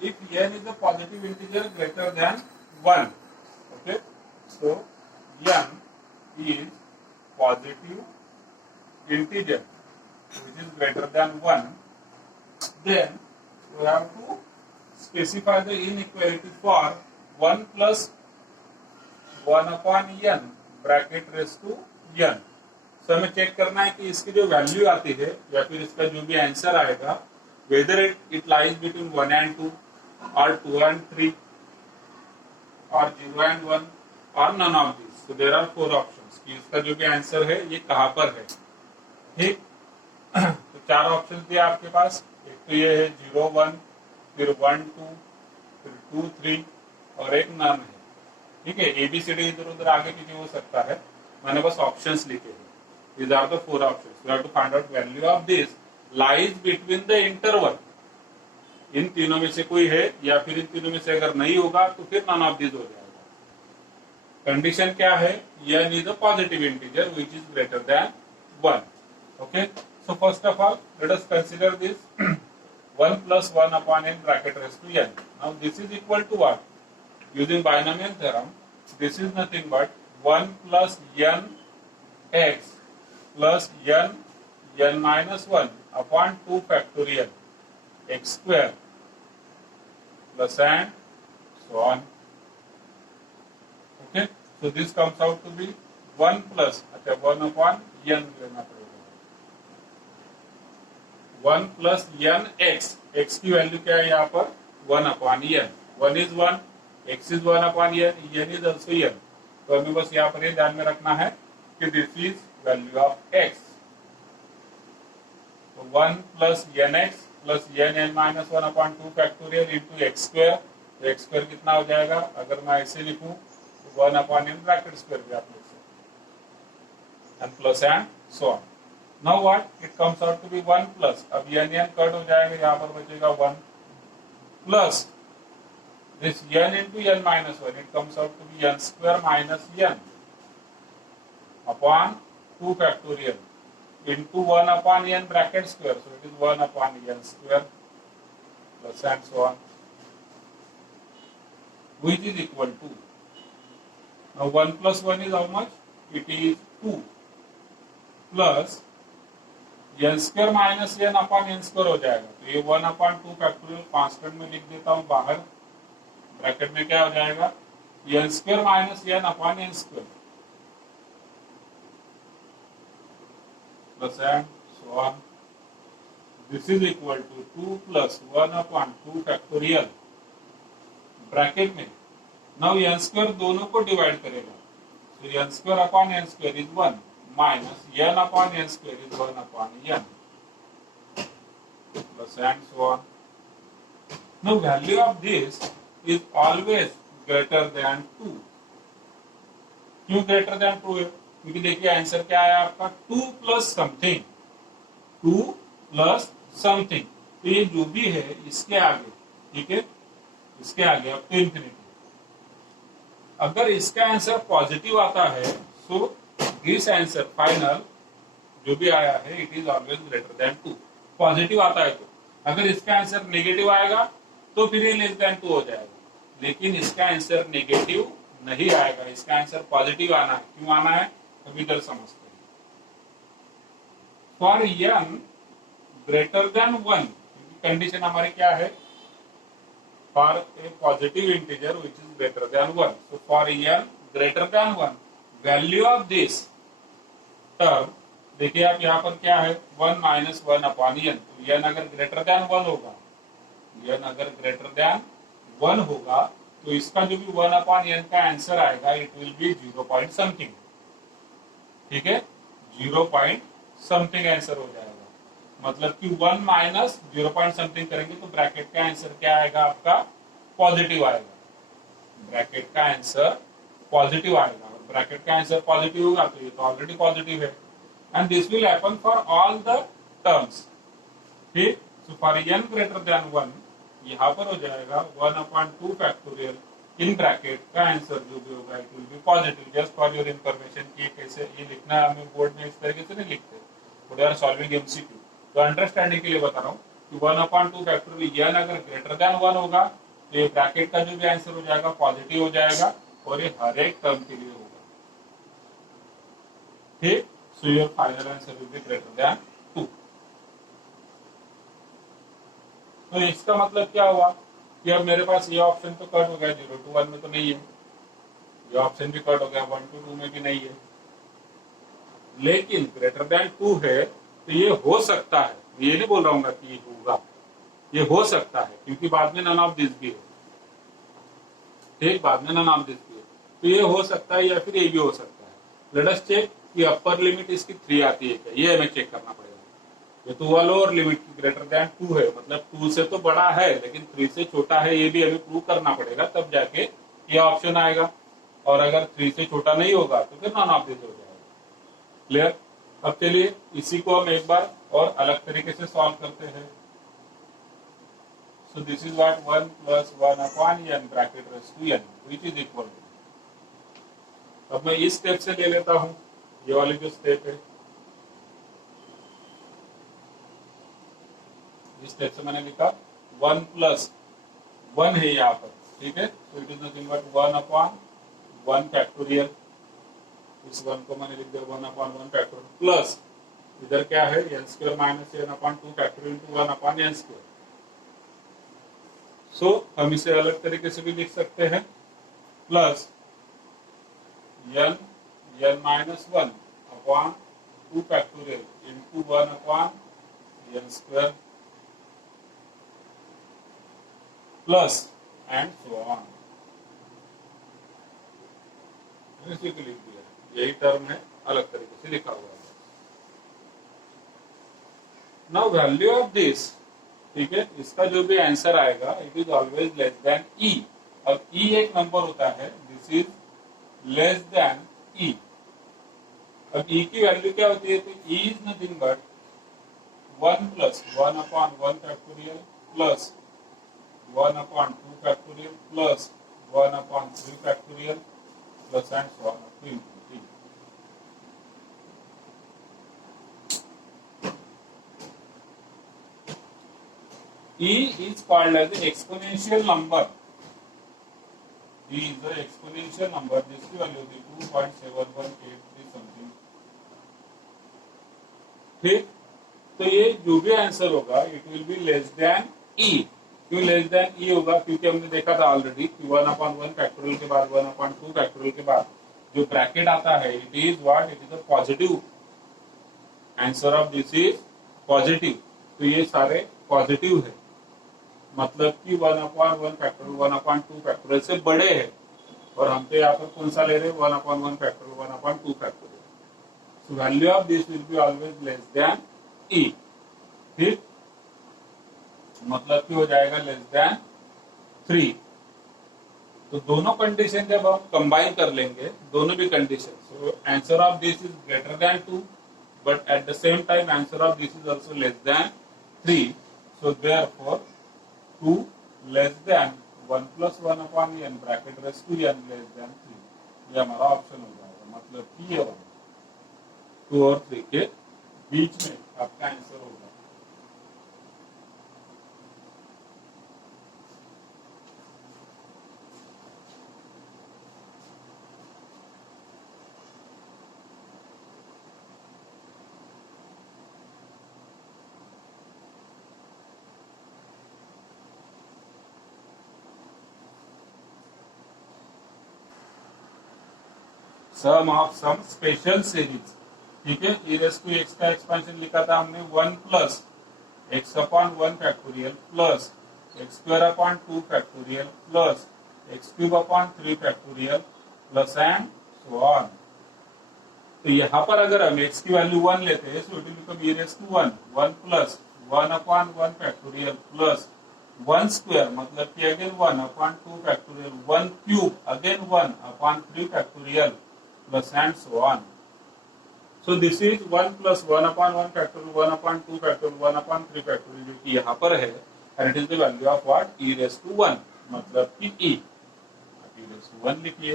if n is a positive integer greater than 1, okay, so n is positive integer which is greater than 1, then we have to specify the inequality for 1 plus 1 upon n bracket raise to n। So हमें check करना है कि इसकी जो value आती है या फिर इसका जो भी आंसर आएगा, whether it lies between 1 and 2 और 2 and 3 और 0 and 1 और none of this. So there are 4 options कि इसका जो भी आंसर है ये कहाँ पर है। ठीक, तो 4 ऑप्शन दिए आपके पास। एक तो ये है 0 1, फिर 1 2, फिर 2 3 और एक नन है। ठीक है, ABCD इधर उधर आगे पीछे हो सकता है, मैंने बस ऑप्शंस लिखे हैं। These are the 4 options. You have to find out value of this lies between the interval. इन तीनों में से कोई है या फिर इन तीनों में से अगर नहीं होगा तो फिर none of these हो जाएगा। कंडीशन क्या है? n is a positive integer which is greater than 1. Okay. So first of all, let us consider this 1 plus 1 upon n bracket raised to n. Now this is equal to what? Using binomial theorem, this is nothing but 1 plus n x plus n minus 1 upon 2 factorial x square plus and so on. Okay, so this comes out to be 1 plus 1 upon n लेना पड़ेगा, 1 plus n x, x की value क्या है यहाँ पर 1 upon n, 1 is 1, x is 1 upon n is also n। तो हमें बस यहाँ पर ये ध्यान में रखना है कि this is value of x। तो 1 plus nx plus n minus 1 upon 2 factorial into x square. तो एक्स स्क्वायर कितना हो जाएगा? अगर मैं ऐसे लिखूं तो 1 अपॉन n ब्रैकेट स्क्वायर भी आप लिख सकते हैं, plus and so on. Now what it comes out to be 1 plus, अब n कट हो जाएगा, यहाँ पर बचेगा 1 plus this n into n minus 1, it comes out to be n square minus n upon 2 factorial into 1 upon n bracket square, so it is 1 upon n square plus and so on, which is equal to, now 1 plus 1 is how much? It is 2 plus n square minus n upon n square हो जाएगा। तो ये 1 upon 2 factorial constant में लिख देता हूँ बाहर, bracket में क्या हो जाएगा n square minus n upon n square plus and so on. This is equal to 2 plus 1 upon 2 factorial bracket में, नाउ n स्क्वायर दोनों को डिवाइड करेगा, तो n square upon n square is 1 minus n upon n square is 1 upon n plus and so on. Now value of this is always greater than 2। क्यों greater than 2 है? क्योंकि देखिए answer क्या है आपका 2 प्लस समथिंग, 2 प्लस समथिंग, तो ये जो भी है इसके आगे, ठीक है, इसके आगे अप टू इंफिनिटी। अगर इसका आंसर पॉजिटिव आता है सो दिस आंसर फाइनल जो भी आया है it is always greater than 2, positive आता है तो। अगर इसका आंसर नेगेटिव आएगा तो फिर ये लेस देन 2 हो जाएगा, लेकिन इसका आंसर नेगेटिव नहीं आएगा, इसका आंसर पॉजिटिव आना है। क्यों आना है अभी इधर समझते हैं। For n greater than 1, condition हमारी क्या है? For a positive integer which is greater than 1, so for n greater than 1 value of this term, देखिए आप यहाँ पर क्या है 1 माइनस 1 अपॉन n, तो n अगर ग्रेटर देन 1 होगा, n अगर ग्रेटर देन 1 होगा तो इसका जो भी 1 अपॉन n का आंसर आएगा it will B 0 point something. ठीक है, 0 पॉइंट समथिंग आंसर हो जाएगा, मतलब कि 1 माइनस 0 पॉइंट समथिंग करेंगे तो ब्रैकेट का आंसर क्या आएगा आपका? पॉजिटिव आएगा, ब्रैकेट का आंसर पॉजिटिव आएगा। और ब्रैकेट का आंसर पॉजिटिव होगा तो ये तो ऑलरेडी पॉजिटिव है, and this will happen for all the terms. ठीक, so for n greater than 1 यहाँ पर हो जाएगा 1 अपॉन 2 फैक्टोरियल इन ब्रैकेट का आंसर जो भी होगा it will be positive. Just for your information कि कैसे ये लिखना है, हमें बोर्ड में इस तरीके से नहीं लिखते, बट आर सॉल्विंग एमसीक्यू, तो अंडरस्टैंडिंग के लिए बता रहा हूँ। कि 1/2 फैक्टोरियल n अगर ग्रेटर देन 1 होगा तो ये ब्रैकेट का जो भी आंसर हो जाएगा पॉजिटिव हो जाएगा और ये हर एक टर्म के लिए होगा। ठीक, so your final answer will be greater than 2। तो इसका मतलब क्या हुआ कि अब मेरे पास ये ऑप्शन तो कट हो गया, 0 to 1 में तो नहीं है, ये ऑप्शन भी कट हो गया, 1 to 2 में भी नहीं है, लेकिन ग्रेटर देन 2 है तो ये हो सकता है, ये नहीं बोल रहा हूँ कि ये होगा, ये हो सकता है क्योंकि बाद में नन ऑफ दिस भी है। ठीक, बाद में नन ऑफ दिस भी है, तो ये हो सकता है या फिर ये भी हो सकता है। लेट अस चेक कि अपर लिमिट इसकी 3 आती है क्या, ये हमें चेक करना पड़ेगा। ये तो हुआ लोअर लिमिट की ग्रेटर देन 2 है, मतलब 2 से तो बड़ा है लेकिन 3 से छोटा है, ये भी हमें प्रूव करना पड़ेगा, तब जाके ये ऑप्शन आएगा। और अगर 3 से छोटा नहीं होगा तो फिर नॉन ऑफ दिस हो जाएगा। क्लियर? अब चलिए इसी को हम एक बार और अलग तरीके से सॉल्व करते हैं। So this is what 1 + 1/n bracket raise to n which is equal to, अब मैं इस स्टेप से ले लेता हूं, ये वाली जो स्टेप है, इस स्टेप से मैंने लिखा 1 + 1 है यहाँ पर। ठीक है, तो it is nothing but 1/1 factorial, इस 1 को मैंने लिख दिया 1/1 फैक्टोरियल प्लस इधर क्या है n² - n/2 factorial into 1/n²। सो हम इसे अलग तरीके से भी लिख सकते हैं, plus n -1/2 factorial into 1/n² plus and so on. इसी को लिख दिया, यही टर्म है, अलग तरीके से लिखा हुआ है। नाउ वैल्यू ऑफ दिस, ठीक है, इसका जो भी आंसर आएगा it is always less than E. अब ई एक नंबर होता है, this is less than E. अब ई की वैल्यू क्या होती है, तो E is nothing but 1 + 1/1 factorial plus 1/2 factorial plus 1/3 factorial plus and so on up to infinity. E is called as an exponential number. E is the exponential number. जिसकी value होती है 2.7183 something. ठीक, तो ये जो भी आंसर होगा it will be less than E। क्यों लेस देन E होगा, क्योंकि हमने देखा था ऑलरेडी कि 1/1 फैक्टोरियल के बाद 1/2 फैक्टोरियल के बाद जो ब्रैकेट आता है it is what, it is a positive. Answer of this is positive, तो ये सारे पॉजिटिव है, मतलब कि 1/1 फैक्टोरियल 1/2 फैक्टोरियल से बड़े हैं, और हम तो यहाँ पर कौन सा ले रहे हैं 1/1 factorial 1/2 factorial. So value of this will be always less than E. ठीक, मतलब कि हो जाएगा लेस देन 3। तो दोनों कंडीशन जब हम कंबाइन कर लेंगे, दोनों भी condition, so answer of this is greater than 2 but at the same time answer of this is also less than 3। So therefore 2 less than 1 + 1/n bracket raise to n less than 3, ये हमारा option हो जाएगा। मतलब कि ये 2 और 3 के बीच में आपका आंसर होगा। सम ऑफ सम स्पेशल सीरीज, ठीक है, e⁻x का एक्सपेंशन लिखा था हमने 1 + x/1 factorial plus x² factorial plus x³ factorial plus and so on. तो यहाँ पर अगर हम x की वैल्यू 1 लेते हैं so it will become e⁻1 1 + 1/1 factorial plus 1² मतलब कि again 1/2 factorial 1³ again 1/3 factorial plus and so on. So this is 1 + 1/1 factorial 1/2 factorial 1/3 factorial जो कि यहाँ पर है, and it is the value of what, e⁻1 मतलब कि e, e⁻1 लिखिए।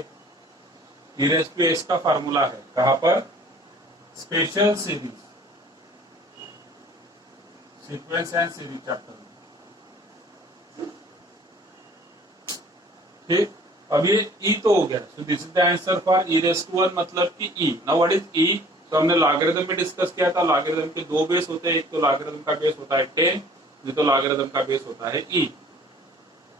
e⁻x का फार्मूला है कहाँ पर, special series, sequence and series chapter में। ठीक, अब ये ई तो हो गया। So this is the answer for e raise to 1 मतलब कि e. Now what is e? तो हमने लॉगरिथम में डिस्कस किया था, लॉगरिथम के दो बेस होते हैं, एक तो लॉगरिथम का बेस होता है 10, नहीं तो लॉगरिथम का बेस होता है ई।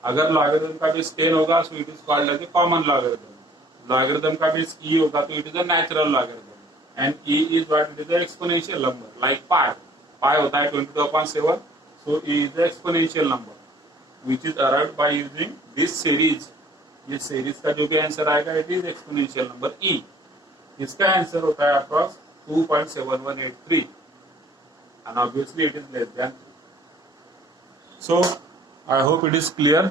अगर लॉगरिथम का बेस 10 होगा so it is called as a common logarithm. Logarithm का बेस ई होगा तो it is a natural logarithm. And e is what? It is a exponential number like pi. Pi होता है 22/7, so e is the exponential number which is arrived by using this series. ये series का जो भी answer आएगा it is exponential number e. इसका answer होता है approx 2.7183 and obviously it is less than 3। So I hope it is clear.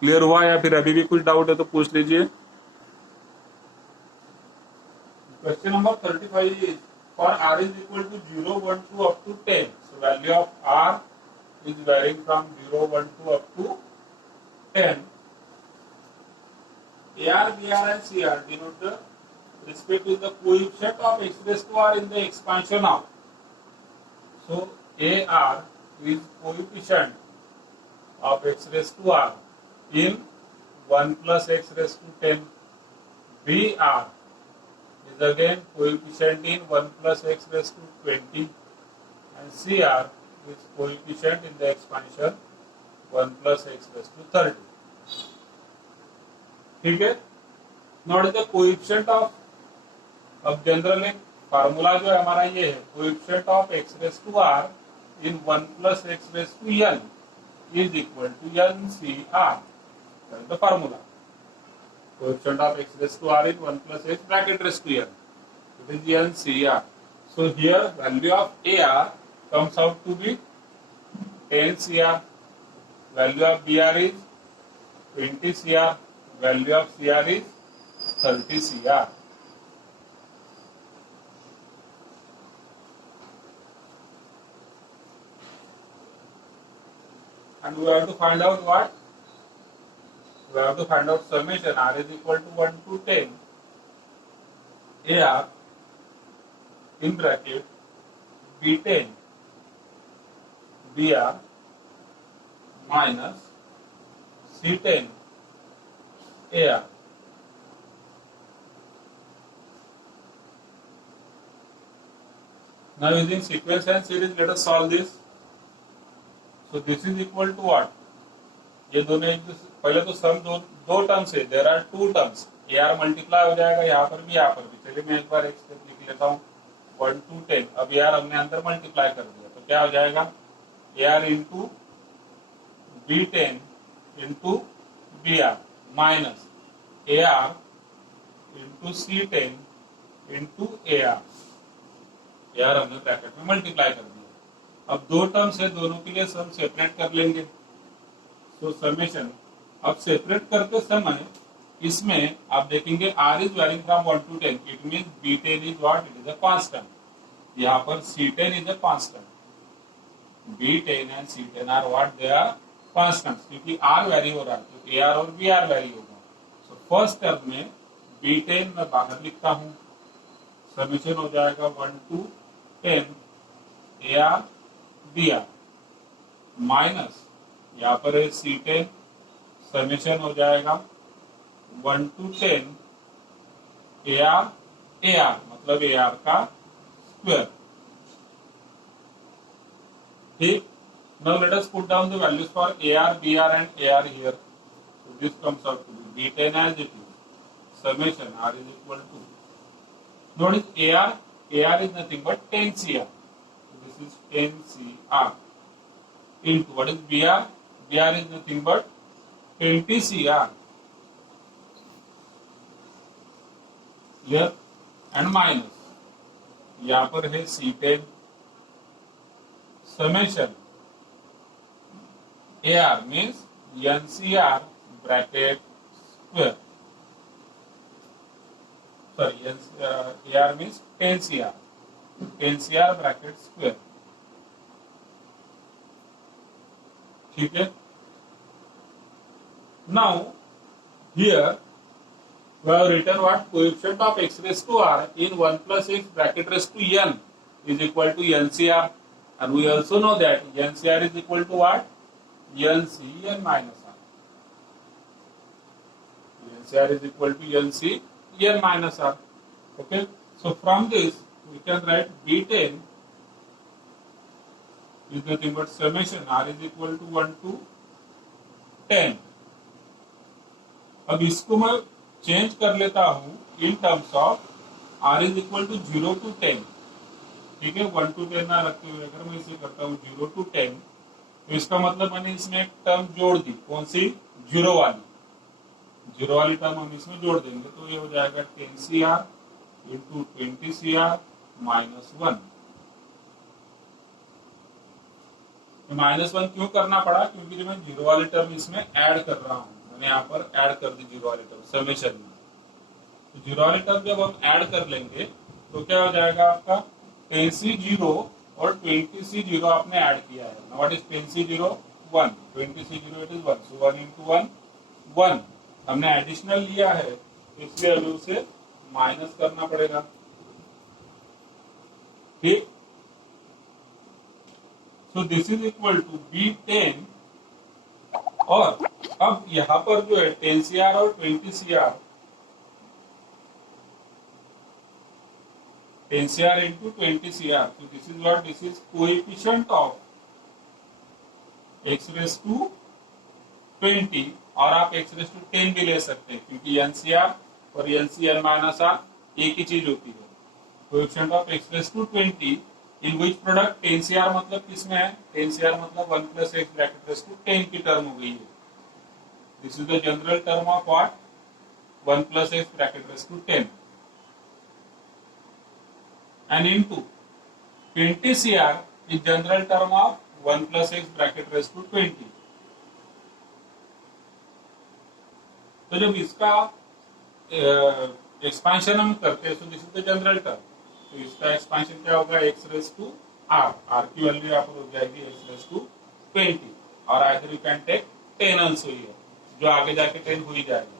Clear हुआ या फिर अभी भी कुछ डाउट है तो पूछ लीजिए। Question number 35 is for r is equal to 0, 1, 2 up to 10. So value of r is varying from 0, 1, 2 up to 10. AR, BR and CR denote the respectively the coefficient of x raised to r in the expansion of. So AR is coefficient of x raised to r in 1 plus x raised to 10. BR is again coefficient in 1 plus x raised to 20, and CR is coefficient in the expansion 1 plus x raised to 30. ठीक है। Not the coefficient of, अब general एक formula जो है हमारा ये है, coefficient of x raise to r in 1 plus x raise to n is equal to n C r. That is the formula. Coefficient of x raise to r in 1 plus x bracket raise to n, it is n C r. So here value of a r comes out to be 10 C r, value of b r is 20 C r, value of CR is 30 CR. And we have to find out what? We have to find out summation R is equal to 1 to 10 AR in bracket B10 BR minus C10 AR. Now using sequence and series, let us solve this. So this is equal to what? ये दोनों एक पहले तो सम दो terms है, there are two terms. AR multiply हो जाएगा यहाँ पर भी यहाँ पर भी। चलिए मैं एक बार एक स्टेप लिख लेता हूँ 1 to 10। अब AR हमने अंदर मल्टीप्लाई कर दिया तो क्या हो जाएगा? AR into B10 into BR minus AR into C10 into AR। AR हमने ब्रैकेट में मल्टीप्लाई कर दिया। अब दो टर्म्स है, दोनों के लिए सम सेपरेट कर लेंगे। तो समेशन अब सेपरेट करते समय इसमें आप देखेंगे R is varying from 1 to 10, it mean B10 is what? It is a constant. यहाँ पर C10 is a constant. B10 and C10 are what? They are constants, क्योंकि R वैरी हो रहा है तो AR और BR वैरी होगा। So first term में B10 मैं बाहर लिखता हूँ, समेशन हो जाएगा 1 to 10 AR BR माइनस यहाँ पर है C10, समेशन हो जाएगा 1 to 10 AR AR मतलब AR का स्क्वायर। ठीक। Now let us put down the values for AR, BR and AR here. So this comes out to be B10 as it is. Summation R is equal to. Notice AR, AR is nothing but 10 CR. So this is 10 CR into what is BR? BR is nothing but 20 CR. Here and minus. यहाँ पर है C10 summation AR means NCR bracket square. Sorry, AR means 10 CR. 10 CR bracket square. ठीक है। Now here we have written what? Coefficient of x raised to r in 1 plus x bracket raised to n is equal to NCR. and we also know that NCR is equal to what? NC n minus R. NCR is equal to NC n minus R. Okay, so from this we can write B10 is nothing but summation R is equal to 1 to 10. अब इसको मैं change कर लेता हूं in terms of R is equal to 0 to 10. ठीक है, 1 to 10 ना रखते हुए अगर मैं इसे करता हूँ 0 to 10, तो इसका मतलब मैंने इसमें एक टर्म जोड़ दी. कौन सी? जीरो वाली टर्म हम इसमें जोड़ देंगे, तो ये हो जाएगा 10CR इंटू 20CR माइनस 1. -1 क्यों करना पड़ा? क्योंकि मैं जीरो वाली टर्म इसमें ऐड कर रहा हूँ. मैंने यहाँ पर ऐड कर दी जीरो वाली टर्म समेशन में. तो जीरो वाली टर्म जब हम ऐड कर लेंगे तो क्या हो जाएगा आपका 10C0 और 20C0 आपने ऐड किया है. What is 10C0? 1. 20C0 it is 1. So 1 into 1 1. हमने एडिशनल लिया है इसलिए हमें उसे माइनस करना पड़ेगा. ठीक, so this is equal to B10. और अब यहां पर जो है 10CR और 20CR, 10CR into 20CR, so this is what? This is coefficient of x raised to 20, और आप x raised to 10 भी ले सकते हैं क्योंकि NCR और NCR माइनस R एक ही चीज होती है. coefficient of x raised to 20 in which product 10CR मतलब किसमें है? 10CR मतलब 1 plus x bracket raised to 10 की टर्म हो गई है. This is the general term of what? 1 plus x bracket raised to 10. And into 20CR is general term of 1 plus x bracket raised to 20. तो जब इसका expansion हम करते हैं तो this is the general term. तो इसका एक्सपेंशन क्या होगा? x raised to r. r की वैल्यू यहाँ पर हो जाएगी x raised to 20, और either you can take 10 answer here, जो आगे जाके 10 हो ही जाएगा.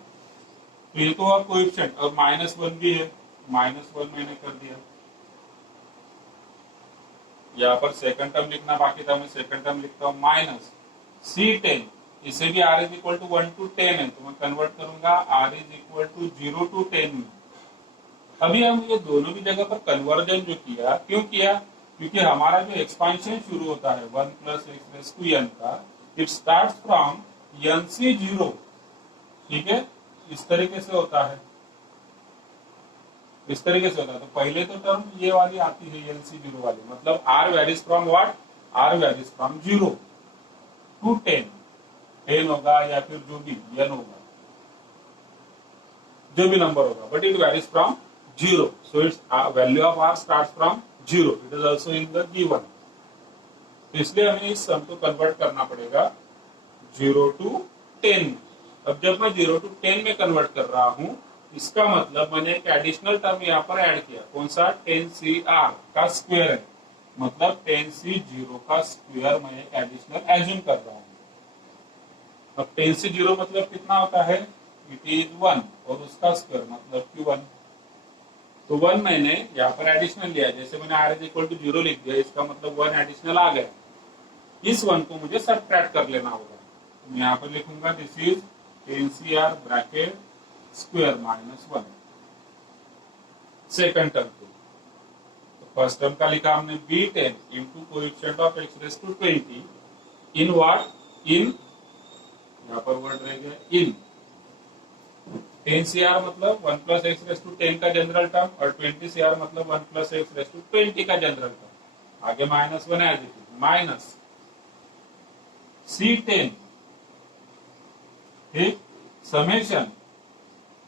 तो ये तो हुआ कोएफिशिएंट. और -1 भी है, -1 मैंने कर दिया. यहाँ पर सेकंड टर्म लिखना बाकी था, मैं सेकंड टर्म लिखता हूँ माइनस C10. इसे भी R is equal to 1 to 10 है, तो मैं कन्वर्ट करूंगा R is equal to 0 to 10 में. अभी हम ये दोनों भी जगह पर कन्वर्जन जो किया, क्यों किया? क्योंकि हमारा जो एक्सपेंशन शुरू होता है 1 plus x raised to n का, इट स्टार्ट्स फ्रॉम NC0. ठीक है, इस तरीके से होता है, इस तरीके से होता है. तो पहले तो टर्म ये वाली आती है NC0 वाली, मतलब R varies from what? R varies from 0 to 10. 10 होगा या फिर जो भी n होगा, जो भी नंबर होगा, but it varies from 0. So it's value of R starts from 0. It is also in the given. तो इसलिए हमें इस सम को कन्वर्ट करना पड़ेगा 0 to 10. अब जब मैं 0 to 10 में कन्वर्ट कर रहा हूं, इसका मतलब मैंने एक एडिशनल टर्म यहाँ पर ऐड किया. कौन सा? 10CR का स्क्वायर है, मतलब 10C0 का स्क्वायर मैं एक एडिशनल एज्यूम कर रहा हूँ. अब 10C0 मतलब कितना होता है? इट इज 1, और उसका स्क्वायर मतलब Q1. तो 1 मैंने यहाँ पर एडिशनल लिया, जैसे मैंने R इज इक्वल टू 0 लिख दिया, इसका मतलब 1 एडिशनल आ गया. इस 1 को मुझे सब्ट्रैक्ट कर लेना होगा. मैं यहाँ पर लिखूंगा this is 10CR bracket square minus 1. Second term को, फर्स्ट टर्म का लिखा हमने B10 into coefficient of x raise to 20 in what? In, यहाँ पर वर्ड रह गया इन 10CR मतलब 1 plus x रेज़ टू 10 का जनरल टर्म, और 20CR मतलब 1 plus x रेज़ टू 20 का जनरल टर्म. आगे -1 as it is, minus C10. ठीक, summation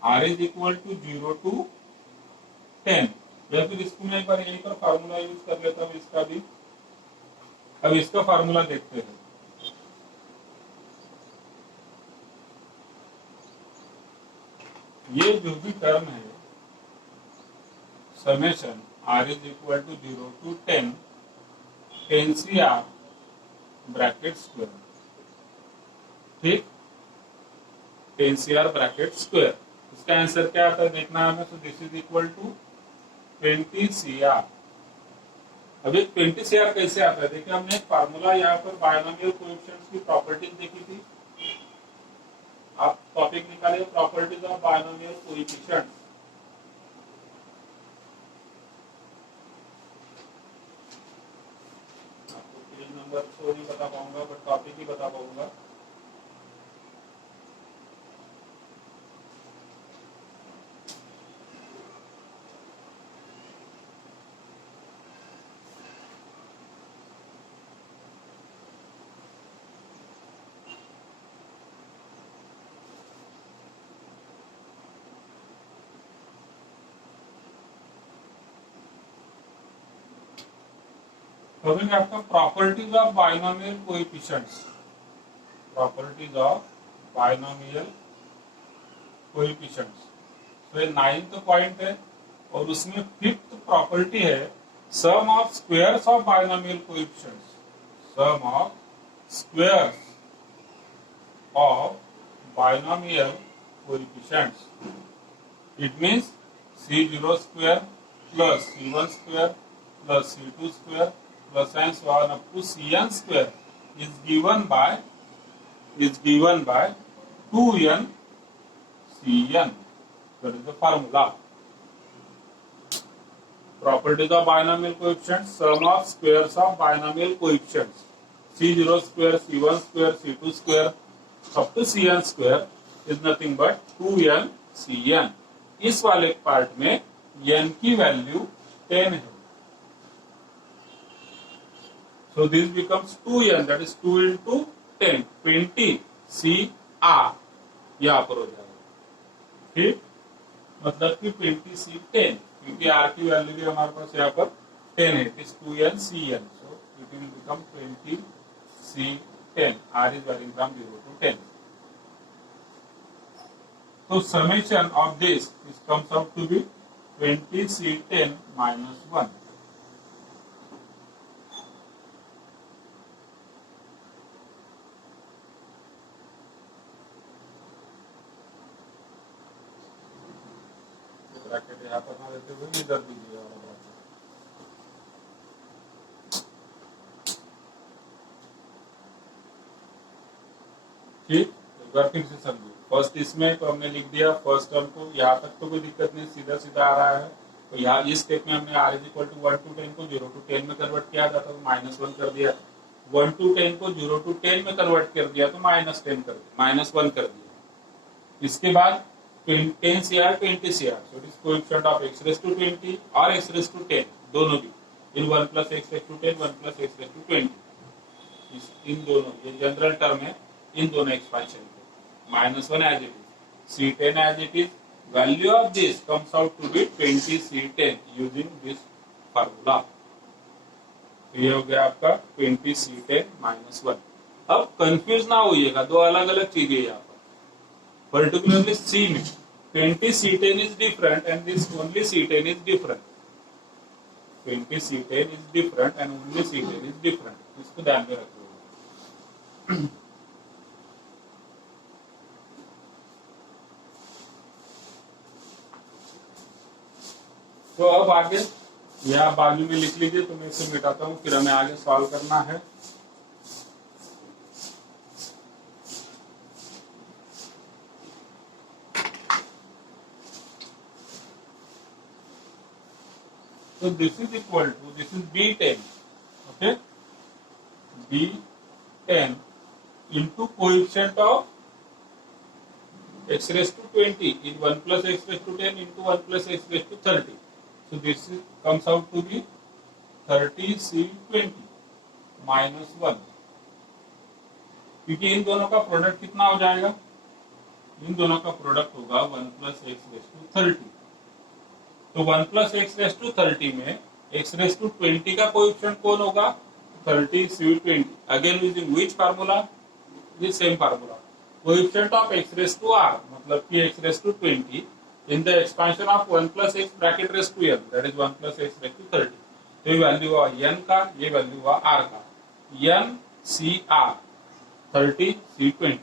R is equal to 0 to 10. या फिर इसको मैं एक बार यहीं पर फार्मूला यूज कर लेता हूँ इसका भी. अब इसका फार्मूला देखते हैं. ये जो भी टर्म है summation R is equal to 0 to 10 10CR bracket square. ठीक, 10CR ब्रैकेट स्क्वायर. इसका आंसर क्या आता है देखना हमें. तो this is equal to 20CR अब ये 20 CR कैसे आता है? देखिए हमने एक फार्मूला यहाँ पर बायनोमियल कोएफिशिएंट्स की प्रॉपर्टीज देखी थी। आप टॉपिक निकालिए प्रॉपर्टीज ऑफ बायनोमियल कोएफिशिएंट्स। आपको पेज नंबर तो नहीं बता पाऊंगा बट टॉपिक ही बता पाऊंगा। तो अभी आपका properties of binomial coefficients, properties of binomial coefficients. तो ये 9th पॉइंट है और उसमें 5th प्रॉपर्टी है sum of squares of binomial coefficients. Sum of squares of binomial coefficients. It means C0 square plus C1 square plus C2 square plus and so on up to Cn square is given by 2n Cn. That is the formula. Properties of binomial coefficients: sum of squares of binomial coefficients C0 square, C1 square, C2 square up to Cn square is nothing but 2n Cn. इस वाले part में n की value 10 है. So this becomes 2n, that is 2 into 10, 20 CR यहाँ पर हो जाएगा. ठीक, मतलब कि 20 C10, क्योंकि R की वैल्यू भी हमारे पास यहाँ पर 10 है, it is 2n Cn, so it will become 20 C10. R is varying from 0 to 10. So summation of this comes out to be 20 C10 minus 1. Bracket यहाँ पर ना देते हुए इधर दीजिए वाला ब्रैकेट. ठीक, एक बार फिर से समझिए. फर्स्ट इसमें तो हमने लिख दिया फर्स्ट टर्म को, यहाँ तक तो कोई दिक्कत नहीं, सीधा सीधा आ रहा है. तो यहाँ इस स्टेप में हमने r is equal to 1 to 10 को 0 to 10 में कन्वर्ट किया जाता तो -1 कर दिया. 1 to 10 को 0 to 10 में कन्वर्ट कर दिया तो -10 कर दिया, -1 कर दिया. इसके बाद 10 CR 20 CR, so it is coefficient of x raised to 20 और x raised to 10 दोनों भी इन 1 plus x raised to 10 1 plus x raised to 20. इन दोनों ये जनरल टर्म है, इन दोनों एक्सपेंशन को -1 as it is, C10 as it is. Value of this comes out to be 20 C10 using this formula. तो ये हो गया आपका 20 C10 minus 1. अब कंफ्यूज ना होइएगा, दो अलग अलग चीजें यहाँ पर. Particularly C में 20 C10 is different and this only C10 is different. 20 C10 is different and only C10 is different. इसको ध्यान में रखिएगा. तो अब आगे यह बाजू में लिख लीजिए, तो मैं इसे मिटाता हूँ, फिर हमें आगे सॉल्व करना है. So this is equal to, this is B10, okay, B10 into coefficient of x raised to 20 in 1 plus x raised to 10 into 1 plus x raised to 30. So this comes out to be 30 C20 minus 1. क्योंकि इन दोनों का product कितना हो जाएगा, इन दोनों का product होगा 1 plus x raised to 30. तो 1 plus x raised to 30 में x raised to 20 का कोएफिशिएंट कौन होगा, 30 C20. Again using which formula, this same formula. Coefficient of x raised to r मतलब कि x raised to 20 in the expansion of 1 plus x bracket raised to n, that is 1 plus x raised to 30. तो ये value हुआ n का, ये value हुआ r का. n C r 30 C20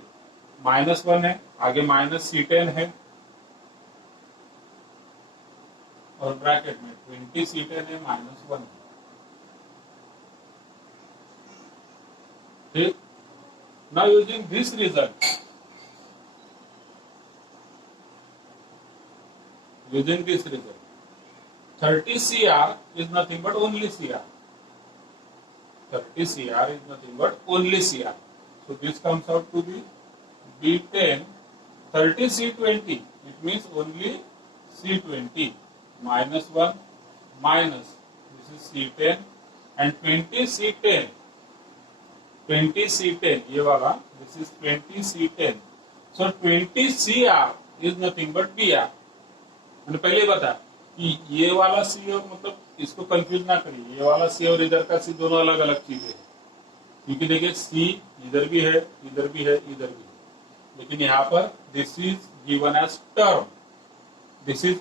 -1 है, आगे माइनस C10 है और ब्रैकेट में 20 C10 है -1. ठीक. Now using this result, using this result, 30 CR is nothing but only CR. 30 CR is nothing but only CR. So this comes out to be B10 30 C20. It means only C20 minus 1 minus this is C10 and 20 C10. 20 C10 ये वाला this is 20 C10. So 20 CR is nothing but BR. मैंने पहले बताया कि ये वाला सी और मतलब इसको कंफ्यूज ना करिए, ये वाला सी और इधर का सी दोनों अलग अलग चीजें हैं, क्योंकि देखिए सी इधर भी है, इधर भी है, इधर भी है, लेकिन यहाँ पर this is given as term, this is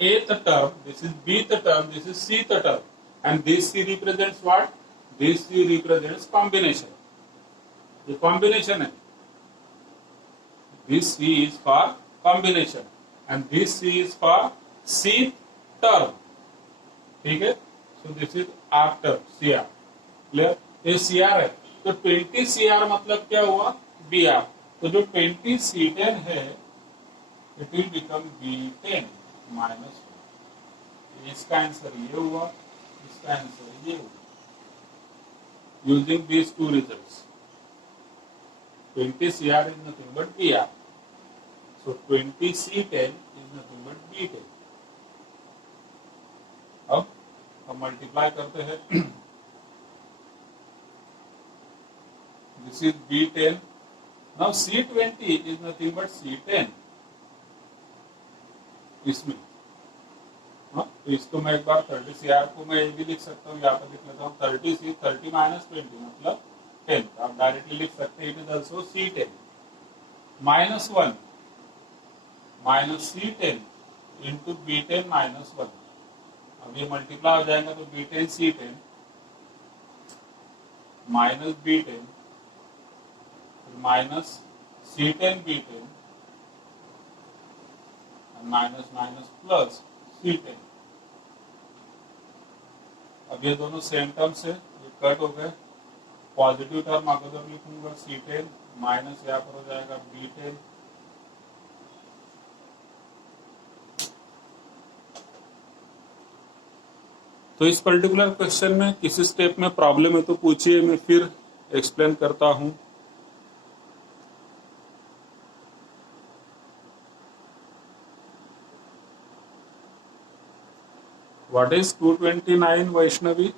ath term, this is bth term, this is cth term, and this c represents what, this c represents combination, ये कॉम्बिनेशन है, this c is for combination and this c is for cth term. ठीक है, so this is r term c r. Clear, ये c are है, तो 20 C are मतलब क्या हुआ, बी आर. तो जो 20 C10 है it will become B10 minus 1. इसका आंसर ये हुआ, इसका आंसर ये हुआ. Using these two results 20 CR is nothing but BR. So 20 C10 is nothing but B10. अब हम मल्टीप्लाई करते हैं. This is B10. Now C20 is nothing but C10. इसमें हाँ, तो इसको मैं एक बार 30 CR को मैं ये भी लिख सकता हूँ, यहाँ पर लिख लेता हूँ 30 C 30 माइनस 20 मतलब 10. आप डायरेक्टली लिख सकते हैं, it is also C10 minus 1 minus C10 into B10 minus 1. अब ये मल्टीप्लाई हो जाएगा तो B10 C10 minus B10 minus C10 B10 minus minus plus C10. अब ये दोनों सेम टर्म से ये कट हो गए. पॉजिटिव टर्म अगर लिखूंगा C10 माइनस यहाँ पर हो जाएगा B10. तो इस पर्टिकुलर क्वेश्चन में किसी स्टेप में प्रॉब्लम है तो पूछिए, मैं फिर एक्सप्लेन करता हूं. What is 229 Vaishnavi?